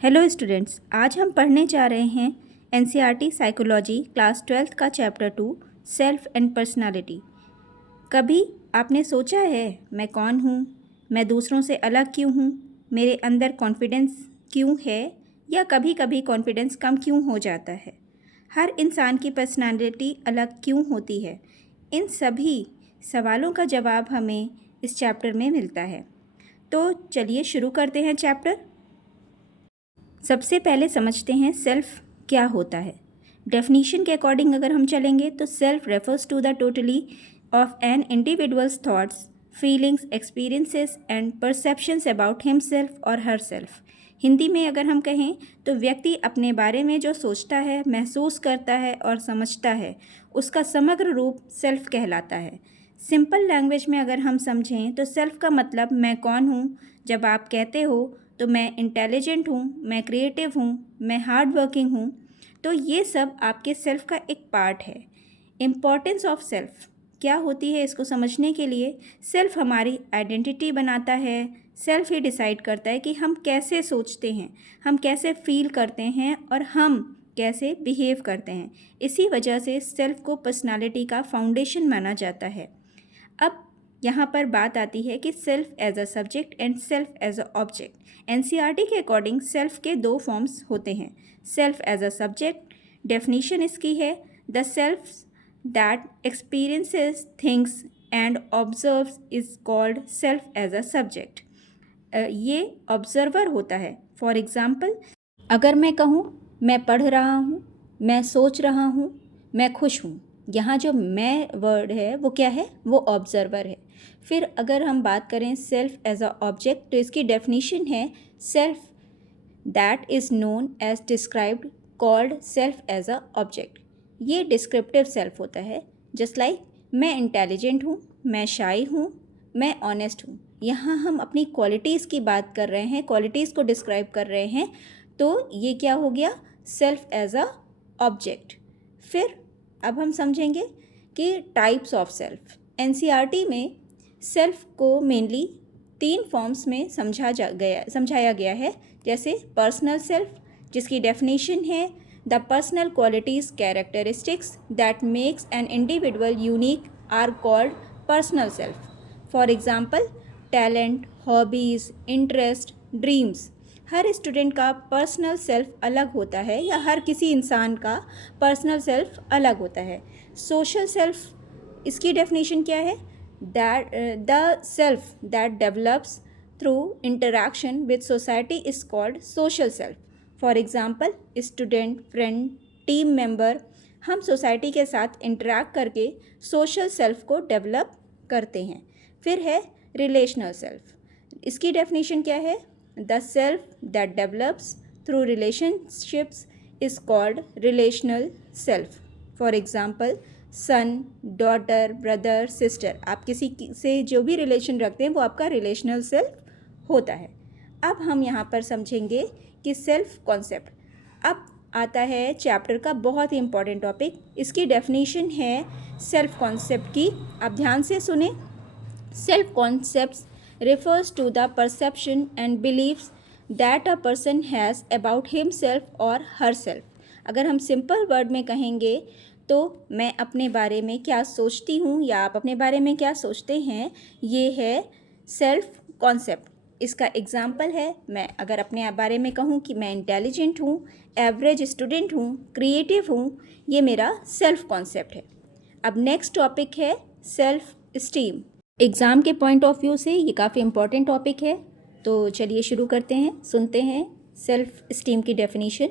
Hello students, आज हम पढ़ने जा रहे हैं एनसीईआरटी साइकोलॉजी क्लास 12th का चैप्टर 2 सेल्फ एंड पर्सनालिटी। कभी आपने सोचा है मैं कौन हूँ, मैं दूसरों से अलग क्यों हूँ, मेरे अंदर कॉन्फिडेंस क्यों है या कभी कभी कॉन्फिडेंस कम क्यों हो जाता है। हर इंसान की पर्सनालिटी अलग क्यों होती है। इन सभी सवालों का जवाब हमें इस चैप्टर में मिलता है। तो चलिए शुरू करते हैं चैप्टर। सबसे पहले समझते हैं सेल्फ क्या होता है। डेफिनीशन के अकॉर्डिंग अगर हम चलेंगे तो self refers to the totally of an individual's thoughts, feelings, experiences and perceptions about himself और हर सेल्फ। हिंदी में अगर हम कहें तो व्यक्ति अपने बारे में जो सोचता है, महसूस करता है और समझता है, उसका समग्र रूप सेल्फ कहलाता है। सिंपल लैंग्वेज में अगर हम समझें तो सेल्फ का मतलब मैं कौन हूँ। जब आप कहते हो तो मैं इंटेलिजेंट हूँ, मैं क्रिएटिव हूँ, मैं हार्ड वर्किंग हूँ, तो ये सब आपके सेल्फ का एक पार्ट है। इम्पॉर्टेंस ऑफ सेल्फ क्या होती है, इसको समझने के लिए सेल्फ हमारी आइडेंटिटी बनाता है। सेल्फ ही डिसाइड करता है कि हम कैसे सोचते हैं, हम कैसे फील करते हैं और हम कैसे बिहेव करते हैं। इसी वजह से सेल्फ को पर्सनालिटी का फाउंडेशन माना जाता है। अब यहाँ पर बात आती है कि self as a subject and self as an object. NCERT के अकॉर्डिंग सेल्फ के दो फॉर्म्स होते हैं। Self as a subject, definition इसकी है the self that experiences things and observes is called self as a subject. ये ऑब्जर्वर होता है। फॉर एग्जाम्पल, अगर मैं कहूँ मैं पढ़ रहा हूँ, मैं सोच रहा हूँ, मैं खुश हूँ, यहाँ जो मैं वर्ड है वो क्या है, वो ऑब्जर्वर है। फिर अगर हम बात करें सेल्फ एज अ ऑब्जेक्ट तो इसकी डेफिनीशन है self that is known as described called self as an object. ये डिस्क्रिप्टिव सेल्फ होता है। जस्ट लाइक मैं इंटेलिजेंट हूँ, मैं शाई हूँ, मैं ऑनेस्ट हूँ। यहाँ हम अपनी क्वालिटीज़ की बात कर रहे हैं, क्वालिटीज़ को डिस्क्राइब कर रहे हैं, तो ये क्या हो गया, सेल्फ एज अ ऑब्जेक्ट। फिर अब हम समझेंगे कि टाइप्स ऑफ सेल्फ। एनसीईआरटी में सेल्फ को मेनली 3 फॉर्म्स में समझाया गया है। जैसे पर्सनल सेल्फ, जिसकी डेफिनेशन है the personal qualities characteristics that makes an individual unique are called personal self. For example, talent, hobbies, interest, dreams. हर स्टूडेंट का पर्सनल सेल्फ अलग होता है या हर किसी इंसान का पर्सनल सेल्फ अलग होता है। सोशल सेल्फ, इसकी डेफिनेशन क्या है, that the self that develops through interaction with society is called social self. For example, student, friend, team member, हम सोसाइटी के साथ इंटरैक्ट करके सोशल सेल्फ को डेवलप करते हैं। फिर है रिलेशनल सेल्फ, इसकी डेफिनेशन क्या है, the self that develops through relationships is called relational self. For example, son, daughter, brother, sister, आप किसी से जो भी रिलेशन रखते हैं वो आपका रिलेशनल सेल्फ होता है। अब हम यहाँ पर समझेंगे कि सेल्फ कॉन्सेप्ट। अब आता है चैप्टर का बहुत ही इंपॉर्टेंट टॉपिक, इसकी डेफिनेशन है सेल्फ कॉन्सेप्ट की। आप ध्यान से सुने। Self concepts refers to the perception and beliefs that a person has about himself or herself. अगर हम सिंपल वर्ड में कहेंगे तो मैं अपने बारे में क्या सोचती हूँ या आप अपने बारे में क्या सोचते हैं, ये है सेल्फ कॉन्सेप्ट। इसका एग्जाम्पल है, मैं अगर अपने बारे में कहूँ कि मैं इंटेलिजेंट हूँ, एवरेज स्टूडेंट हूँ, क्रिएटिव हूँ, ये मेरा सेल्फ कॉन्सेप्ट है। अब नेक्स्ट टॉपिक है सेल्फ स्टीम। एग्ज़ाम के पॉइंट ऑफ व्यू से ये काफ़ी इंपॉर्टेंट टॉपिक है, तो चलिए शुरू करते हैं, सुनते हैं सेल्फ स्टीम की definition.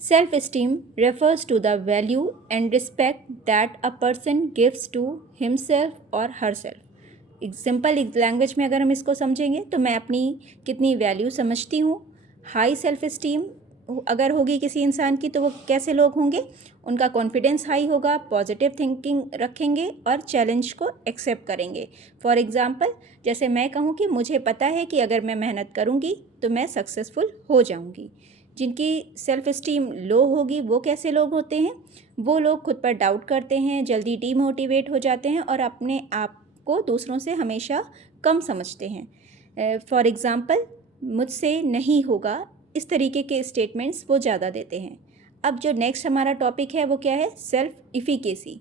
Self esteem refers to the value and respect that a person gives to himself और हर सेल्फ। सिंपल लैंग्वेज में अगर हम इसको समझेंगे तो मैं अपनी कितनी वैल्यू समझती हूँ। हाई सेल्फ स्टीम अगर होगी किसी इंसान की तो वो कैसे लोग होंगे, उनका कॉन्फिडेंस हाई होगा, पॉजिटिव थिंकिंग रखेंगे और चैलेंज को एक्सेप्ट करेंगे। फॉर एग्जांपल, जैसे मैं कहूँ कि मुझे पता है कि अगर मैं मेहनत करूँगी तो मैं सक्सेसफुल हो जाऊँगी। जिनकी सेल्फ स्टीम लो होगी वो कैसे लोग होते हैं, वो लोग खुद पर डाउट करते हैं, जल्दी डीमोटिवेट हो जाते हैं और अपने आप को दूसरों से हमेशा कम समझते हैं। फॉर एग्ज़ाम्पल, मुझसे नहीं होगा, इस तरीके के स्टेटमेंट्स वो ज़्यादा देते हैं। अब जो नेक्स्ट हमारा टॉपिक है वो क्या है, self efficacy,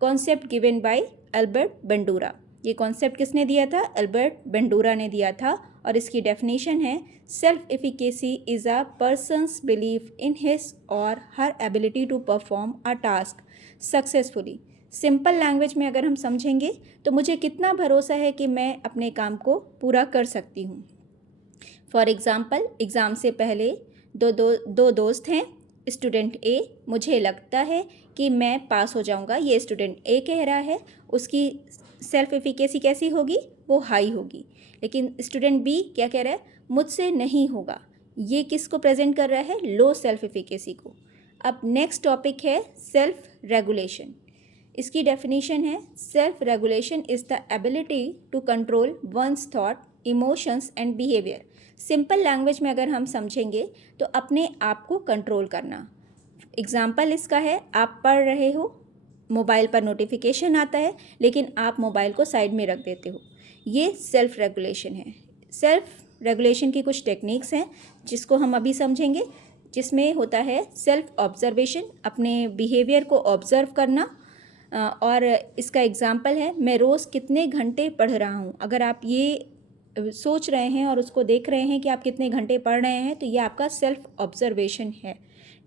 concept given by Albert Bandura. ये कॉन्सेप्ट किसने दिया था, अल्बर्ट बंडूरा ने दिया था, और इसकी डेफिनेशन है self efficacy is a person's belief in his or her ability to perform a task successfully. Simple language में अगर हम समझेंगे तो मुझे कितना भरोसा है कि मैं अपने काम को पूरा कर सकती हूँ। फॉर एग्ज़ाम्पल, एग्ज़ाम से पहले दो दोस्त हैं, स्टूडेंट ए, मुझे लगता है कि मैं पास हो जाऊंगा, ये स्टूडेंट ए कह रहा है, उसकी सेल्फ एफिकेसी कैसी होगी, वो हाई होगी। लेकिन स्टूडेंट बी क्या कह रहा है, मुझसे नहीं होगा, ये किसको प्रेजेंट कर रहा है, लो सेल्फ एफिकेसी को। अब नेक्स्ट टॉपिक है सेल्फ रेगुलेशन। इसकी डेफिनेशन है self regulation is the ability to control one's thought, emotions and behaviour. Simple language में अगर हम समझेंगे तो अपने आप को कंट्रोल करना। एग्जाम्पल इसका है, आप पढ़ रहे हो, मोबाइल पर नोटिफिकेशन आता है लेकिन आप मोबाइल को साइड में रख देते हो, ये सेल्फ रेगुलेशन है। सेल्फ रेगुलेशन की कुछ टेक्निक्स हैं जिसको हम अभी समझेंगे, जिसमें होता है सेल्फ ऑब्जर्वेशन, अपने बिहेवियर को ऑब्जर्व करना। और इसका एग्जाम्पल है, मैं रोज़ कितने घंटे पढ़ रहा हूँ। अगर आप ये सोच रहे हैं और उसको देख रहे हैं कि आप कितने घंटे पढ़ रहे हैं, तो ये आपका सेल्फ ऑब्जर्वेशन है,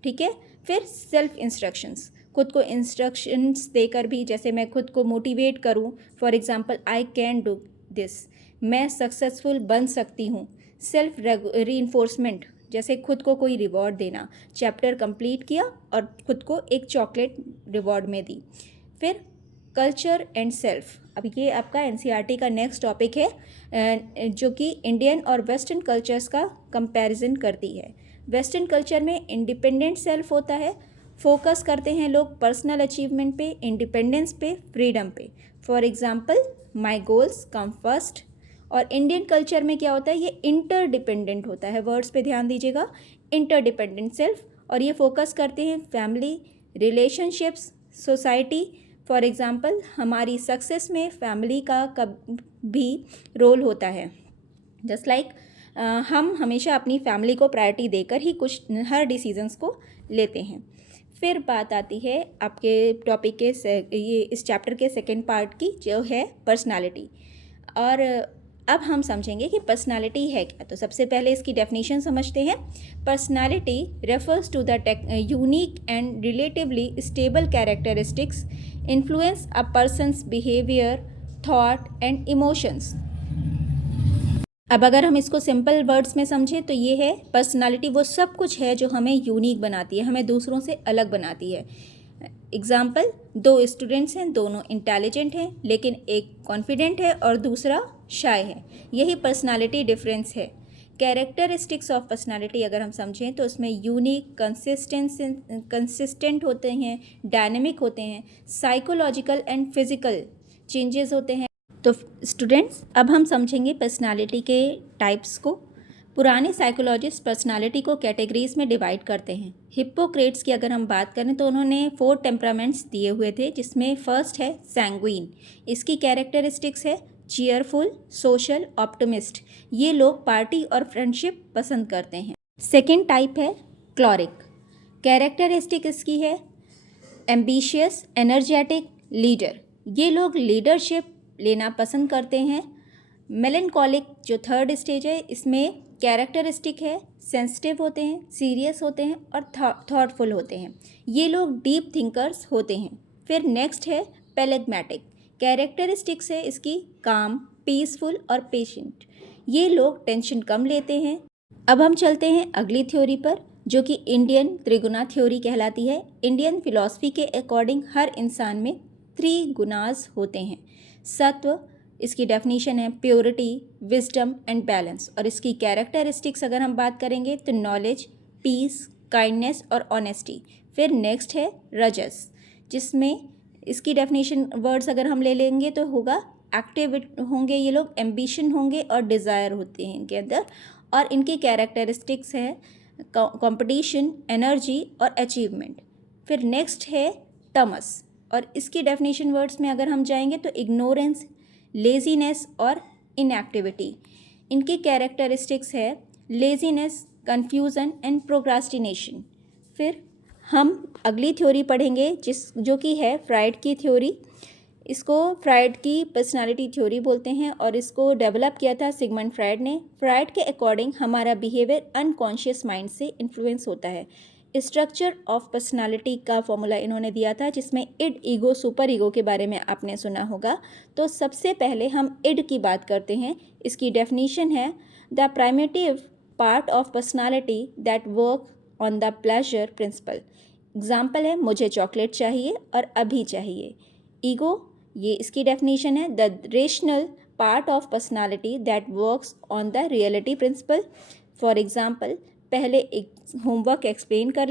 ठीक है। फिर सेल्फ इंस्ट्रक्शंस, खुद को इंस्ट्रक्शंस देकर भी, जैसे मैं खुद को मोटिवेट करूं, for example I can do this, मैं सक्सेसफुल बन सकती हूं। सेल्फ रीइंफोर्समेंट, जैसे खुद को कोई रिवॉर्ड देना, चैप्टर कंप्लीट किया और खुद को एक चॉकलेट रिवॉर्ड में दी। फिर कल्चर एंड सेल्फ, अब ये आपका एनसीईआरटी का नेक्स्ट टॉपिक है, जो कि इंडियन और वेस्टर्न कल्चर्स का कंपैरिजन करती है। वेस्टर्न कल्चर में इंडिपेंडेंट सेल्फ होता है, फोकस करते हैं लोग पर्सनल अचीवमेंट पे, इंडिपेंडेंस पे, फ्रीडम पे। For example, my goals come first. और इंडियन कल्चर में क्या होता है, ये इंटरडिपेंडेंट होता है, वर्ड्स पे ध्यान दीजिएगा, इंटरडिपेंडेंट सेल्फ, और ये फोकस करते हैं family, relationships, society. For example, हमारी सक्सेस में फैमिली का भी रोल होता है। जस्ट लाइक हम हमेशा अपनी फैमिली को प्रायोरिटी देकर ही हर डिसीजंस को लेते हैं। फिर बात आती है आपके टॉपिक के ये इस चैप्टर के सेकेंड पार्ट की, जो है पर्सनालिटी। और अब हम समझेंगे कि पर्सनालिटी है क्या। तो सबसे पहले इसकी डेफिनेशन समझते हैं। Personality refers to the unique and relatively stable characteristics influence a person's behaviour, thought and emotions. अब अगर हम इसको सिंपल वर्ड्स में समझें तो ये है, पर्सनालिटी वो सब कुछ है जो हमें यूनिक बनाती है, हमें दूसरों से अलग बनाती है। एग्जाम्पल, दो स्टूडेंट्स हैं, दोनों इंटेलिजेंट हैं, लेकिन एक कॉन्फिडेंट है और दूसरा शाय है, यही पर्सनालिटी डिफरेंस है। कैरेक्टरिस्टिक्स ऑफ पर्सनालिटी अगर हम समझें तो उसमें यूनिक, कंसिस्टेंट होते हैं, डायनेमिक होते हैं, साइकोलॉजिकल एंड फिजिकल चेंजेस होते हैं। तो स्टूडेंट्स, अब हम समझेंगे पर्सनालिटी के टाइप्स को। पुराने साइकोलॉजिस्ट पर्सनालिटी को कैटेगरीज में डिवाइड करते हैं। हिप्पोक्रेट्स की अगर हम बात करें तो उन्होंने 4 टेम्परामेंट्स दिए हुए थे, जिसमें फर्स्ट है सैंग्विन। इसकी कैरेक्टरिस्टिक्स है चीयरफुल, सोशल, ऑप्टिमिस्ट। ये लोग पार्टी और फ्रेंडशिप पसंद करते हैं। सेकेंड टाइप है क्लोरिक। कैरेक्टरिस्टिक इसकी है एम्बिशियस, एनर्जेटिक, लीडर। ये लोग लीडरशिप लेना पसंद करते हैं। मेलनकॉलिक जो थर्ड स्टेज है, इसमें कैरेक्टरिस्टिक है सेंसिटिव होते हैं, सीरियस होते हैं और थॉटफुल होते हैं। ये लोग डीप थिंकर्स होते हैं। फिर नेक्स्ट है पेलेग्मेटिक। कैरेक्टरिस्टिक्स है इसकी काम, पीसफुल और पेशेंट। ये लोग टेंशन कम लेते हैं। अब हम चलते हैं अगली थ्योरी पर, जो कि इंडियन त्रिगुणा थ्योरी कहलाती है। इंडियन फिलॉसफी के अकॉर्डिंग हर इंसान में 3 गुणास होते हैं। सत्व, इसकी डेफिनेशन है प्योरिटी, विजडम एंड बैलेंस। और इसकी कैरेक्टरिस्टिक्स अगर हम बात करेंगे तो नॉलेज, पीस, काइंडनेस और ऑनेस्टी। फिर नेक्स्ट है रजस, जिसमें इसकी डेफिनेशन वर्ड्स अगर हम ले लेंगे तो होगा एक्टिव होंगे ये लोग, एम्बिशन होंगे और डिज़ायर होते हैं इनके अंदर। और इनकी कैरेक्टरिस्टिक्स है कंपटीशन, एनर्जी और अचीवमेंट। फिर नेक्स्ट है तमस, और इसकी डेफिनेशन वर्ड्स में अगर हम जाएंगे तो इग्नोरेंस, लेजीनेस और इनएक्टिविटी। इनकी कैरेक्टरिस्टिक्स है लेजीनेस, कन्फ्यूज़न एंड प्रोक्रास्टिनेशन। फिर हम अगली थ्योरी पढ़ेंगे जो कि है फ्राइड की थ्योरी। इसको फ्राइड की पर्सनालिटी थ्योरी बोलते हैं और इसको डेवलप किया था सिगमंड फ्राइड ने। फ्राइड के अकॉर्डिंग हमारा बिहेवियर अनकॉन्शियस माइंड से इन्फ्लुएंस होता है। स्ट्रक्चर ऑफ पर्सनालिटी का फॉर्मूला इन्होंने दिया था, जिसमें इड, ईगो, सुपर ईगो के बारे में आपने सुना होगा। तो सबसे पहले हम इड की बात करते हैं। इसकी डेफिनेशन है the primitive part of personality that work on the pleasure principal. Example है मुझे चॉकलेट चाहिए और अभी चाहिए। ईगो, ये इसकी डेफिनेशन है the rational part of personality that works on the reality principle. For example, पहले एक होमवर्क एक्सप्लेन कर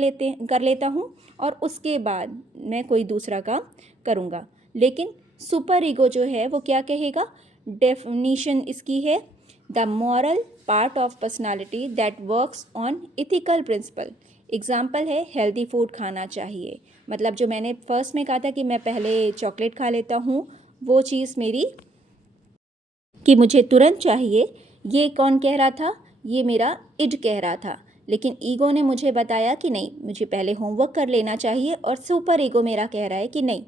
लेता हूँ और उसके बाद मैं कोई दूसरा काम करूँगा। लेकिन सुपर ईगो जो है वो क्या कहेगा? डेफिनेशन इसकी है the moral part of personality that works on ethical principle. Example है हेल्दी फूड खाना चाहिए, मतलब जो मैंने फर्स्ट में कहा था कि मैं पहले चॉकलेट खा लेता हूँ, वो चीज़ मेरी कि मुझे तुरंत चाहिए, ये कौन कह रहा था? ये मेरा इड कह रहा था। लेकिन ईगो ने मुझे बताया कि नहीं, मुझे पहले होमवर्क कर लेना चाहिए, और सुपर ईगो मेरा कह रहा है कि नहीं,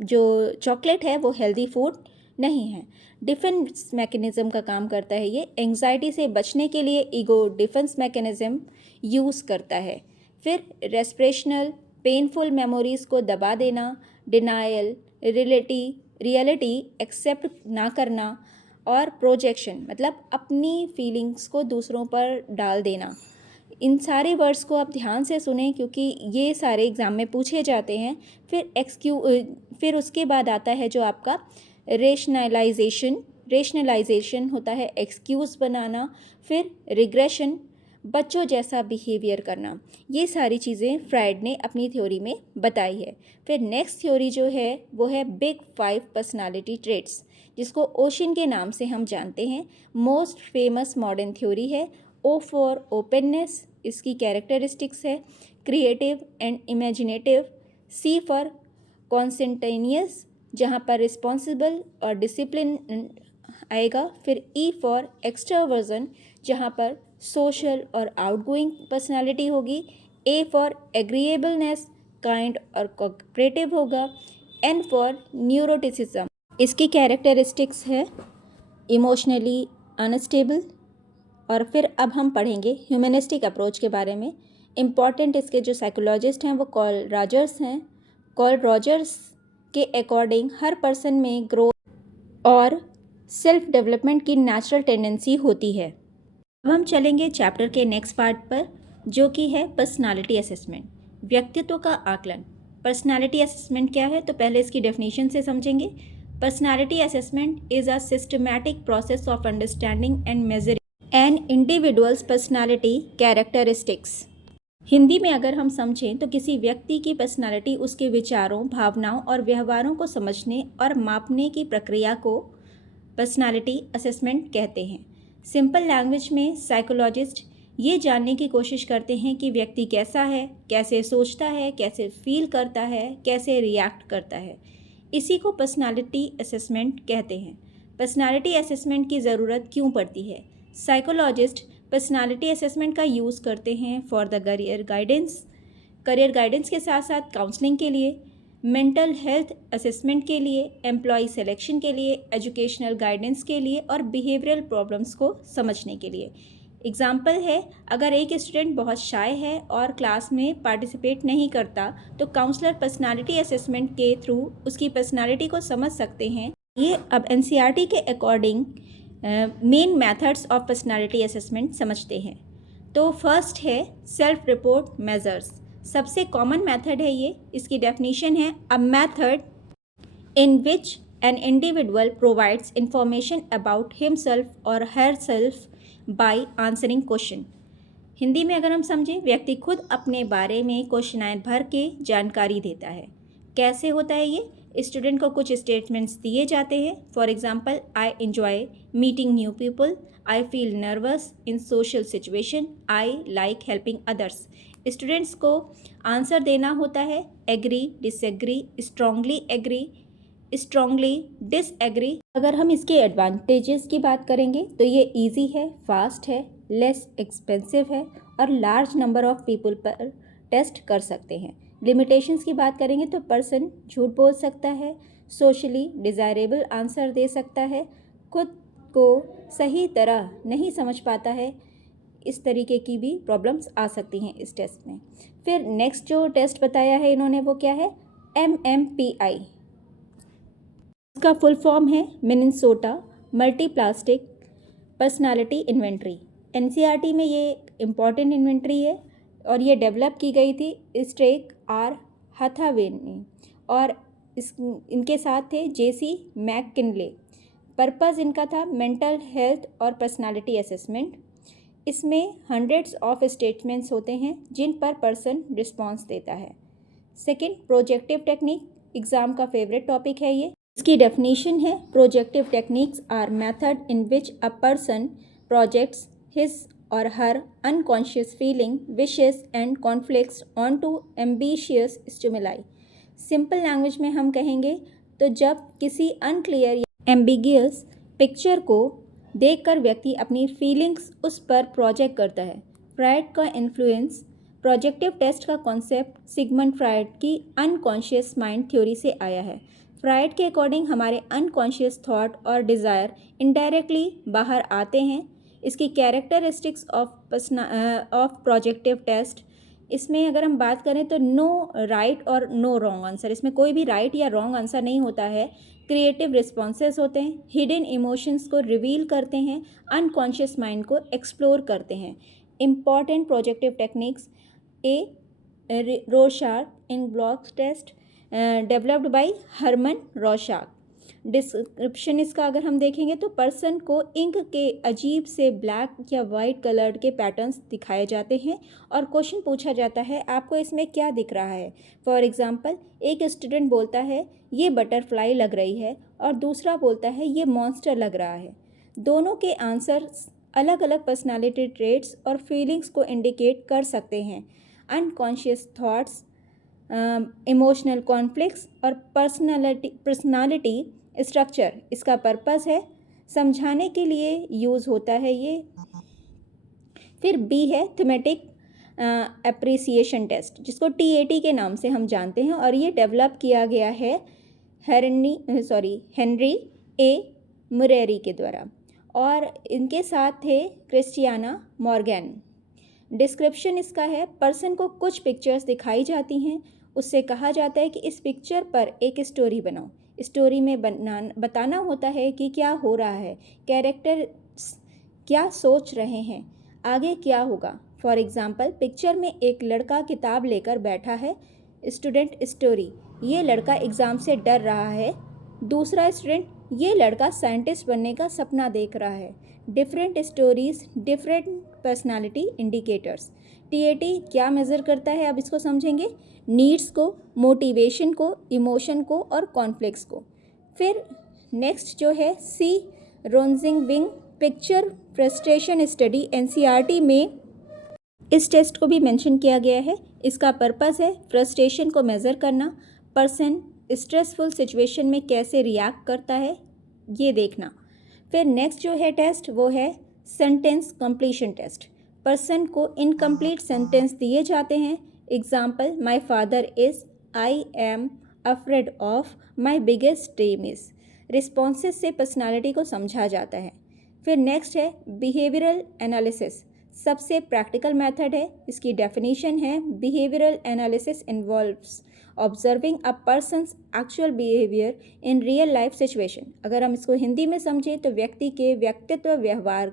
जो चॉकलेट है वो हेल्दी फूड नहीं है। डिफेंस मैकेनिज़्म का काम करता है ये। एंग्जाइटी से बचने के लिए ईगो डिफेंस मैकेनिज़्म यूज़ करता है। फिर रेस्पिरेशनल पेनफुल मेमोरीज़ को दबा देना, डिनायल, रियलिटी एक्सेप्ट ना करना, और प्रोजेक्शन मतलब अपनी फीलिंग्स को दूसरों पर डाल देना। इन सारे वर्ड्स को आप ध्यान से सुनें क्योंकि ये सारे एग्ज़ाम में पूछे जाते हैं। फिर उसके बाद आता है जो आपका रेशनलाइजेशन होता है, एक्सक्यूज़ बनाना। फिर रिग्रेशन, बच्चों जैसा बिहेवियर करना। ये सारी चीज़ें फ्राइड ने अपनी थ्योरी में बताई है। फिर नेक्स्ट थ्योरी जो है वो है बिग 5 पर्सनालिटी ट्रेट्स, जिसको ओशन के नाम से हम जानते हैं। मोस्ट फेमस मॉडर्न थ्योरी है। ओ फॉर ओपननेस इसकी कैरेक्टरिस्टिक्स है, creative and imaginative. C for conscientious, जहाँ पर रिस्पॉन्सिबल और डिसिप्लिन आएगा। फिर ई फॉर एक्सट्रावर्जन, जहाँ पर सोशल और आउटगोइंग पर्सनालिटी होगी। ए फॉर एग्रीएबलनेस, काइंड और कोऑपरेटिव होगा। एन फॉर न्यूरोटिसिज्म, इसकी कैरेक्टरिस्टिक्स है इमोशनली अनस्टेबल। और फिर अब हम पढ़ेंगे ह्यूमनिस्टिक अप्रोच के बारे में। इम्पॉर्टेंट इसके जो साइकोलॉजिस्ट हैं वो कार्ल रॉजर्स हैं। कार्ल रॉजर्स के अकॉर्डिंग हर पर्सन में ग्रोथ और सेल्फ डेवलपमेंट की नेचुरल टेंडेंसी होती है। अब हम चलेंगे चैप्टर के नेक्स्ट पार्ट पर, जो कि है पर्सनालिटी असेसमेंट, व्यक्तित्व का आकलन। पर्सनालिटी असेसमेंट क्या है, तो पहले इसकी डेफिनेशन से समझेंगे। Personality assessment is a systematic process of understanding and measuring an individual's personality characteristics. Hindi में अगर हम समझें तो किसी व्यक्ति की पर्सनालिटी उसके विचारों, भावनाओं और व्यवहारों को समझने और मापने की प्रक्रिया को पर्सनालिटी असेसमेंट कहते हैं। सिंपल लैंग्वेज में साइकोलॉजिस्ट ये जानने की कोशिश करते हैं कि व्यक्ति कैसा है, कैसे सोचता है, कैसे फील करता है, कैसे रिएक्ट करता है। इसी को पर्सनालिटी असेसमेंट कहते हैं। पर्सनालिटी असेसमेंट की ज़रूरत क्यों पड़ती है? साइकोलॉजिस्ट पर्सनालिटी असेसमेंट का यूज़ करते हैं फॉर द करियर गाइडेंस के साथ साथ काउंसलिंग के लिए, मेंटल हेल्थ असेसमेंट के लिए, एम्प्लॉय सिलेक्शन के लिए, एजुकेशनल गाइडेंस के लिए और बिहेवियरल प्रॉब्लम्स को समझने के लिए। एग्जाम्पल है, अगर एक स्टूडेंट बहुत शाय है और क्लास में पार्टिसिपेट नहीं करता तो काउंसलर पर्सनालिटी असेसमेंट के थ्रू उसकी पर्सनालिटी को समझ सकते हैं। ये अब एनसीईआरटी के according main methods of personality assessment समझते हैं। तो फर्स्ट है सेल्फ रिपोर्ट मेजर्स, सबसे कॉमन मेथड है ये। इसकी डेफिनेशन है a method in which an individual provides information about himself or herself by answering question. Hindi में अगर हम समझें, व्यक्ति खुद अपने बारे में क्वेश्चनायर भर के जानकारी देता है। कैसे होता है ये? स्टूडेंट को कुछ स्टेटमेंट्स दिए जाते हैं। For example, I enjoy meeting new people, I feel nervous in social situation, I like helping others. Students को आंसर देना होता है agree, disagree, strongly agree, strongly disagree. अगर हम इसके एडवांटेजेस की बात करेंगे तो ये इजी है, फास्ट है, लेस एक्सपेंसिव है और लार्ज नंबर ऑफ पीपल पर टेस्ट कर सकते हैं। लिमिटेशंस की बात करेंगे तो पर्सन झूठ बोल सकता है, सोशली डिज़ायरेबल आंसर दे सकता है, खुद को सही तरह नहीं समझ पाता है, इस तरीके की भी प्रॉब्लम्स आ सकती हैं इस टेस्ट में। फिर नेक्स्ट जो टेस्ट बताया है इन्होंने वो क्या है, MMPI। इसका फुल फॉर्म है मिनेसोटा मल्टीप्लास्टिक पर्सनालिटी इन्वेंट्री। NCERT में ये इम्पॉर्टेंट इन्वेंट्री है और ये डेवलप की गई थी स्ट्रेक आर हथावे ने और इनके साथ थे JC मैककिनले। पर्पज़ इनका था मेंटल हेल्थ और पर्सनालिटी असेसमेंट। इसमें हंड्रेड्स ऑफ स्टेटमेंट्स होते हैं जिन पर पर्सन रिस्पॉन्स देता है। सेकंड, प्रोजेक्टिव टेक्निक, एग्ज़ाम का फेवरेट टॉपिक है ये। इसकी डेफिनेशन है, projective techniques are method in which a person projects his or her unconscious feeling, wishes and conflicts on to ambiguous stimuli. Simple language में हम कहेंगे तो जब किसी अनक्लियर या एम्बिगियस पिक्चर को देखकर व्यक्ति अपनी फीलिंग्स उस पर प्रोजेक्ट करता है। फ्रायड का इन्फ्लुएंस, प्रोजेक्टिव टेस्ट का कॉन्सेप्ट सिगमंड फ्रायड की अनकॉन्शियस माइंड थ्योरी से आया है। फ्रायड के अकॉर्डिंग हमारे अनकॉन्शियस थॉट और डिज़ायर इनडायरेक्टली बाहर आते हैं। इसकी कैरेक्टरिस्टिक्स ऑफ प्रोजेक्टिव टेस्ट, इसमें अगर हम बात करें तो नो राइट और नो रॉन्ग आंसर, इसमें कोई भी राइट या रॉन्ग आंसर नहीं होता है। क्रिएटिव रिस्पॉन्सेस होते हैं, हिडन इमोशंस को रिवील करते हैं, अनकॉन्शियस माइंड को एक्सप्लोर करते हैं। Important projective techniques, A Rorschach inkblot test developed by Hermann Rorschach. Description इसका अगर हम देखेंगे तो पर्सन को इंक के अजीब से ब्लैक या वाइट कलर्ड के पैटर्न्स दिखाए जाते हैं और क्वेश्चन पूछा जाता है आपको इसमें क्या दिख रहा है। फॉर एग्जांपल, एक स्टूडेंट बोलता है ये बटरफ्लाई लग रही है और दूसरा बोलता है ये मॉन्स्टर लग रहा है। दोनों के आंसर्स अलग अलग पर्सनालिटी ट्रेट्स और फीलिंग्स को इंडिकेट कर सकते हैं। अनकॉन्शियस थॉट्स, इमोशनल कॉन्फ्लिक्ट्स और पर्सनालिटी स्ट्रक्चर, इसका पर्पस है समझाने के लिए यूज़ होता है ये। फिर बी है थीमेटिक एप्रिसिएशन टेस्ट, जिसको TAT के नाम से हम जानते हैं और ये डेवलप किया गया है हेनरी A मुरेरी के द्वारा और इनके साथ थे क्रिस्टियाना मॉर्गन। डिस्क्रिप्शन इसका है, पर्सन को कुछ पिक्चर्स दिखाई जाती हैं, उससे कहा जाता है कि इस पिक्चर पर एक स्टोरी बनाओ। स्टोरी में बताना होता है कि क्या हो रहा है, कैरेक्टर क्या सोच रहे हैं, आगे क्या होगा। फॉर एग्जाम्पल, पिक्चर में एक लड़का किताब लेकर बैठा है। स्टूडेंट स्टोरी, ये लड़का एग्ज़ाम से डर रहा है। दूसरा स्टूडेंट, ये लड़का साइंटिस्ट बनने का सपना देख रहा है। Different stories, different personality indicators. TAT क्या मेज़र करता है, अब इसको समझेंगे। नीड्स को, मोटिवेशन को, इमोशन को और कॉन्फ्लिक्ट्स को। फिर नेक्स्ट जो है C Rosenzweig picture frustration study, NCERT में इस टेस्ट को भी मेंशन किया गया है। इसका पर्पस है फ्रस्ट्रेशन को मेज़र करना, पर्सन स्ट्रेसफुल सिचुएशन में कैसे रिएक्ट करता है ये देखना। फिर नेक्स्ट जो है टेस्ट वो है सेंटेंस कंप्लीशन टेस्ट। पर्सन को इनकम्प्लीट सेंटेंस दिए जाते हैं। Example, my father is, I am afraid of, my biggest dream is. Responses से पर्सनालिटी को समझा जाता है। फिर नेक्स्ट है बिहेवियरल एनालिसिस, सबसे प्रैक्टिकल मेथड है। इसकी डेफिनेशन है, behavioural analysis involves observing a person's actual behaviour in real life situation. अगर हम इसको हिंदी में समझें तो व्यक्ति के व्यक्तित्व व्यवहार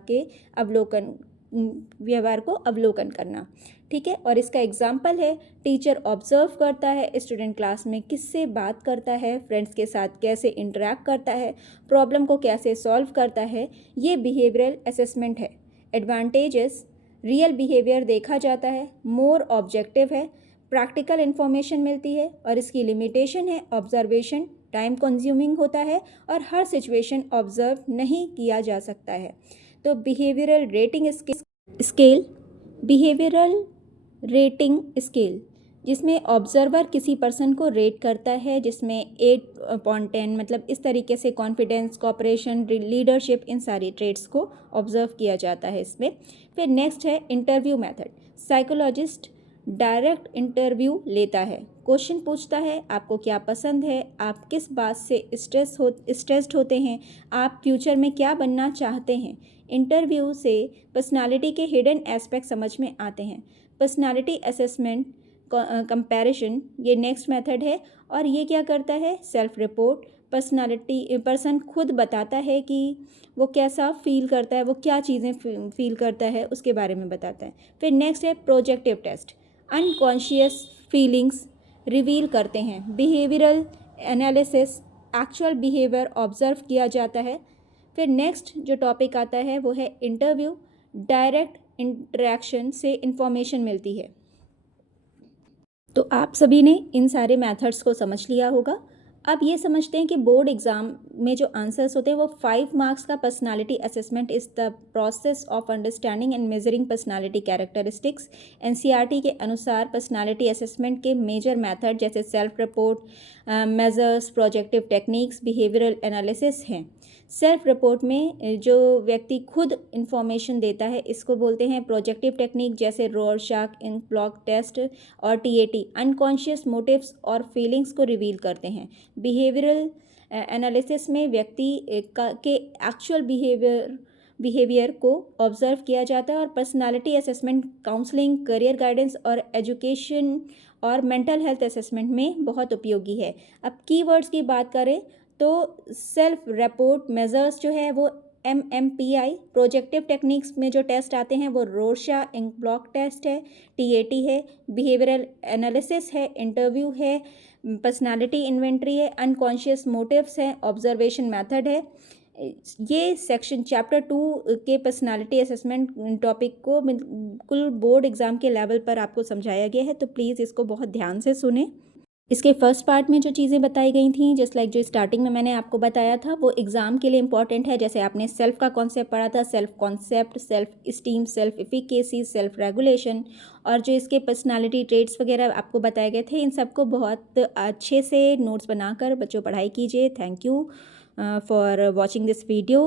को अवलोकन करना, ठीक है। और इसका एग्जाम्पल है, टीचर ऑब्जर्व करता है स्टूडेंट क्लास में किससे बात करता है, फ्रेंड्स के साथ कैसे इंटरेक्ट करता है, प्रॉब्लम को कैसे सॉल्व करता है। ये बिहेवियरल असेसमेंट है। एडवांटेजेस, रियल बिहेवियर देखा जाता है, मोर ऑब्जेक्टिव है, प्रैक्टिकल इन्फॉर्मेशन मिलती है। और इसकी लिमिटेशन है, ऑब्जर्वेशन टाइम कंज्यूमिंग होता है और हर सिचुएशन ऑब्जर्व नहीं किया जा सकता है। तो बिहेवियरल रेटिंग स्केल जिसमें ऑब्जर्वर किसी पर्सन को रेट करता है, जिसमें 8 अपॉन 10, मतलब इस तरीके से कॉन्फिडेंस, कोऑपरेशन, लीडरशिप, इन सारी ट्रेड्स को ऑब्जर्व किया जाता है इसमें। फिर नेक्स्ट है interview method. Psychologist direct interview लेता है, क्वेश्चन पूछता है आपको क्या पसंद है, आप किस बात से स्ट्रेस्ड होते हैं, आप फ्यूचर में क्या बनना चाहते हैं। इंटरव्यू से पर्सनालिटी के हिडन एस्पेक्ट समझ में आते हैं। पर्सनालिटी असेसमेंट कंपैरिजन, ये नेक्स्ट मेथड है, और ये क्या करता है, सेल्फ रिपोर्ट। पर्सन खुद बताता है कि वो कैसा फील करता है, वो क्या चीज़ें फील करता है, उसके बारे में बताता है। फिर नेक्स्ट है projective test. Unconscious feelings reveal करते हैं। Behavioural analysis, actual behaviour observe किया जाता है। फिर नेक्स्ट जो टॉपिक आता है वो है इंटरव्यू। डायरेक्ट इंटरेक्शन से इंफॉर्मेशन मिलती है। तो आप सभी ने इन सारे मेथड्स को समझ लिया होगा। अब ये समझते हैं कि बोर्ड एग्ज़ाम में जो आंसर्स होते हैं वो 5 मार्क्स का personality assessment is the process of understanding and measuring personality characteristics. NCERT के अनुसार पर्सनालिटी असेसमेंट के मेजर मेथड जैसे self report, measures, projective techniques, behavioural analysis हैं। सेल्फ रिपोर्ट में जो व्यक्ति खुद इंफॉर्मेशन देता है इसको बोलते हैं प्रोजेक्टिव टेक्निक, जैसे रॉरशॉक ब्लॉक टेस्ट और टीएटी। अनकॉन्शियस मोटिव्स और फीलिंग्स को रिवील करते हैं। बिहेवियरल एनालिसिस में व्यक्ति के एक्चुअल बिहेवियर को ऑब्जर्व किया जाता है। और personality assessment counselling, career guidance और एजुकेशन और मेंटल हेल्थ असेसमेंट में बहुत उपयोगी है। अब कीवर्ड्स की बात करें तो सेल्फ रिपोर्ट मेजर्स जो है वो MMPI, प्रोजेक्टिव टेक्निक्स में जो टेस्ट आते हैं वो रोरशॉक ब्लॉक टेस्ट है, TAT है, बिहेवियरल एनालिसिस है, इंटरव्यू है, पर्सनालिटी इन्वेंट्री है, अनकॉन्शियस मोटिव्स है, ऑब्जर्वेशन मेथड है। ये सेक्शन चैप्टर 2 के पर्सनालिटी असेसमेंट टॉपिक को बिल्कुल बोर्ड एग्ज़ाम के लेवल पर आपको समझाया गया है, तो प्लीज़ इसको बहुत ध्यान से सुने। इसके फर्स्ट पार्ट में जो चीज़ें बताई गई थी, जस्ट लाइक जो स्टार्टिंग में मैंने आपको बताया था, वो एग्ज़ाम के लिए इंपॉर्टेंट है। जैसे आपने सेल्फ का कॉन्सेप्ट पढ़ा था, self concept, self esteem, self efficacy, self regulation, और जो इसके पर्सनालिटी ट्रेट्स वगैरह आपको बताए गए थे, इन सबको बहुत अच्छे से नोट्स बनाकर बच्चों पढ़ाई कीजिए। Thank you for watching this video.